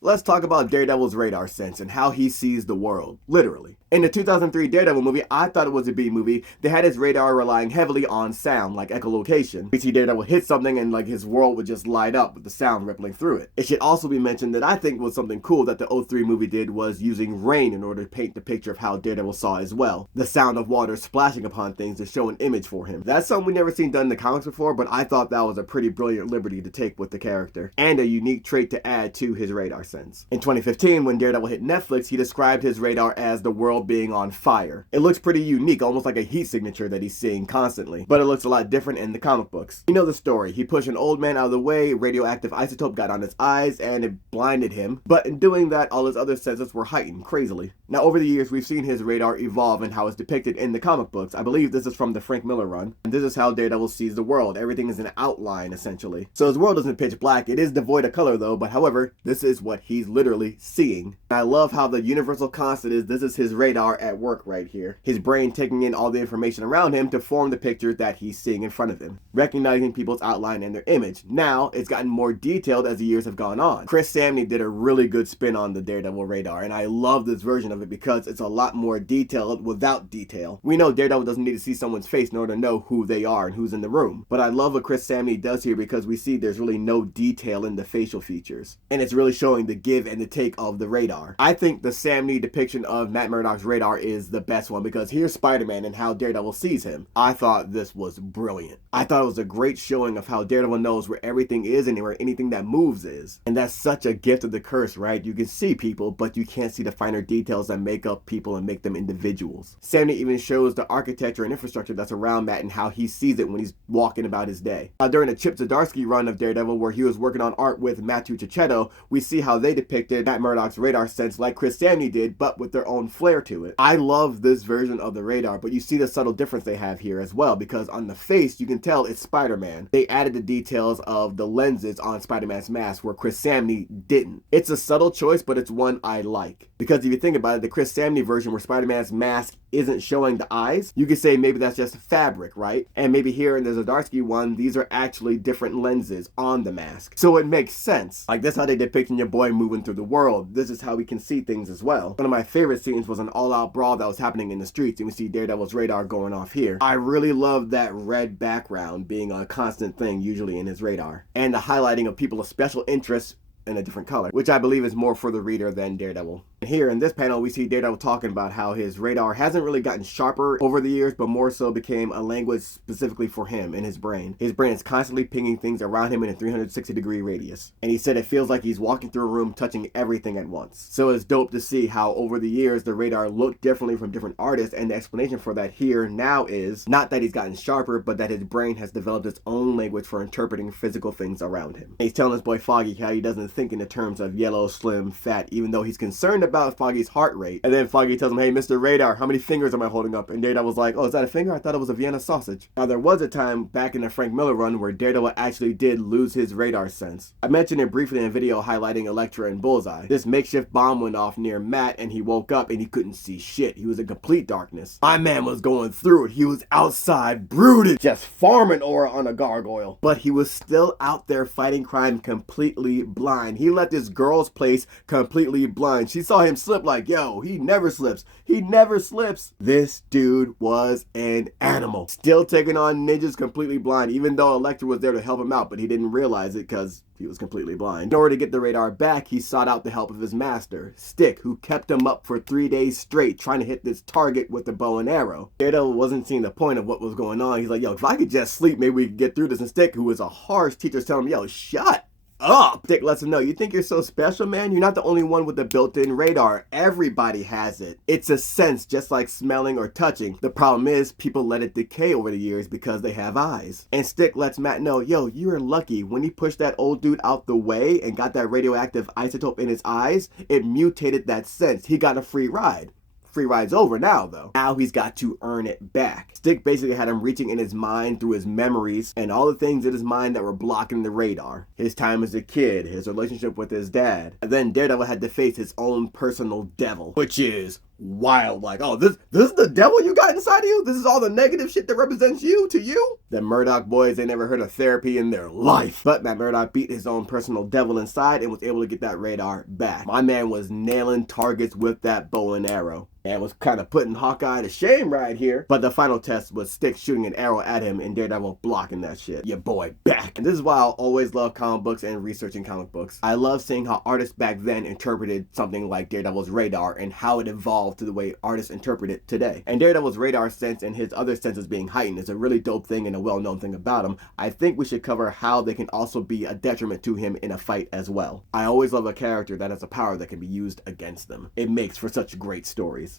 Let's talk about Daredevil's radar sense and how he sees the world, literally. In the 2003 Daredevil movie, I thought it was a B movie that had his radar relying heavily on sound, like echolocation. We see Daredevil hit something and his world would just light up with the sound rippling through it. It should also be mentioned that I think was something cool that the '03 movie did was using rain in order to paint the picture of how Daredevil saw as well. The sound of water splashing upon things to show an image for him. That's something we never seen done in the comics before, but I thought that was a pretty brilliant liberty to take with the character, and a unique trait to add to his radar sense. In 2015, when Daredevil hit Netflix, he described his radar as the world being on fire. It looks pretty unique, almost like a heat signature that he's seeing constantly, but it looks a lot different in the comic books. You know the story. He pushed an old man out of the way, radioactive isotope got on his eyes, and it blinded him, but in doing that, all his other senses were heightened crazily. Now, over the years, we've seen his radar evolve and how it's depicted in the comic books. I believe this is from the Frank Miller run, and this is how Daredevil sees the world. Everything is an outline, essentially. So his world isn't pitch black. It is devoid of color, though, but however, this is what he's literally seeing. I love how the universal constant is this is his radar at work right here. His brain taking in all the information around him to form the picture that he's seeing in front of him, recognizing people's outline and their image. Now, it's gotten more detailed as the years have gone on. Chris Samney did a really good spin on the Daredevil radar, and I love this version of it because it's a lot more detailed without detail. We know Daredevil doesn't need to see someone's face in order to know who they are and who's in the room, but I love what Chris Samney does here because we see there's really no detail in the facial features, and it's really showing the give and the take of the radar. I think the Samney depiction of Matt Murdock's radar is the best one because here's Spider-Man and how Daredevil sees him. I thought this was brilliant. I thought it was a great showing of how Daredevil knows where everything is and where anything that moves is. And that's such a gift of the curse, right? You can see people, but you can't see the finer details that make up people and make them individuals. Samney even shows the architecture and infrastructure that's around Matt and how he sees it when he's walking about his day. During the Chip Zadarski run of Daredevil, where he was working on art with Matthew Cicchetto, we see how they depicted Matt Murdock's radar sense like Chris Samney did, but with their own flair to it. I love this version of the radar, but you see the subtle difference they have here as well, because on the face, you can tell it's Spider-Man. They added the details of the lenses on Spider-Man's mask where Chris Samney didn't. It's a subtle choice, but it's one I like. Because if you think about it, the Chris Samney version where Spider-Man's mask isn't showing the eyes, you could say maybe that's just fabric, right? And maybe here in the Zadarski one, these are actually different lenses on the mask. So it makes sense. Like, that's how they depicting your boy moving through the world. This is how we can see things as well. One of my favorite scenes was an all-out brawl that was happening in the streets, and we see Daredevil's radar going off here. I really love that red background being a constant thing usually in his radar, and the highlighting of people of special interest in a different color, which I believe is more for the reader than Daredevil. Here in this panel, we see Daredevil talking about how his radar hasn't really gotten sharper over the years, but more so became a language specifically for him in his brain. His brain is constantly pinging things around him in a 360-degree radius. And he said it feels like he's walking through a room touching everything at once. So it's dope to see how over the years the radar looked differently from different artists, and the explanation for that here now is not that he's gotten sharper, but that his brain has developed its own language for interpreting physical things around him. And he's telling his boy Foggy how he doesn't think in the terms of yellow, slim, fat, even though he's concerned about Foggy's heart rate. And then Foggy tells him, hey, Mr. Radar, how many fingers am I holding up? And Daredevil was like, oh, is that a finger? I thought it was a Vienna sausage. Now, there was a time back in the Frank Miller run where Daredevil actually did lose his radar sense. I mentioned it briefly in a video highlighting Elektra and Bullseye. This makeshift bomb went off near Matt, and he woke up and he couldn't see shit. He was in complete darkness. My man was going through it. He was outside, brooded, just farming aura on a gargoyle. But he was still out there fighting crime completely blind. He left his girl's place completely blind. She saw him slip like, yo, he never slips. He never slips. This dude was an animal. Still taking on ninjas completely blind, even though Elektra was there to help him out, but he didn't realize it because he was completely blind. In order to get the radar back, he sought out the help of his master, Stick, who kept him up for 3 days straight trying to hit this target with the bow and arrow. Daredevil wasn't seeing the point of what was going on. He's like, yo, if I could just sleep, maybe we could get through this. And Stick, who was a harsh teacher, is telling him, yo, shut up. Stick lets him know, you think you're so special, man? You're not the only one with the built-in radar. Everybody has it. It's a sense just like smelling or touching. The problem is people let it decay over the years because they have eyes. And Stick lets Matt know, yo, you were lucky. When he pushed that old dude out the way and got that radioactive isotope in his eyes, it mutated that sense. He got a free ride. Free ride's over now, though. Now he's got to earn it back. Stick basically had him reaching in his mind through his memories and all the things in his mind that were blocking the radar. His time as a kid, his relationship with his dad. And then Daredevil had to face his own personal devil, which is wild. Like, oh, this is the devil you got inside of you? This is all the negative shit that represents you to you? The Murdoch boys, they never heard of therapy in their life. But Matt Murdock beat his own personal devil inside and was able to get that radar back. My man was nailing targets with that bow and arrow. And was kind of putting Hawkeye to shame right here. But the final test was Stick shooting an arrow at him and Daredevil blocking that shit. Your boy back. And this is why I'll always love comic books and researching comic books. I love seeing how artists back then interpreted something like Daredevil's radar and how it evolved to the way artists interpret it today. And Daredevil's radar sense and his other senses being heightened is a really dope thing and a well-known thing about him. I think we should cover how they can also be a detriment to him in a fight as well. I always love a character that has a power that can be used against them. It makes for such great stories.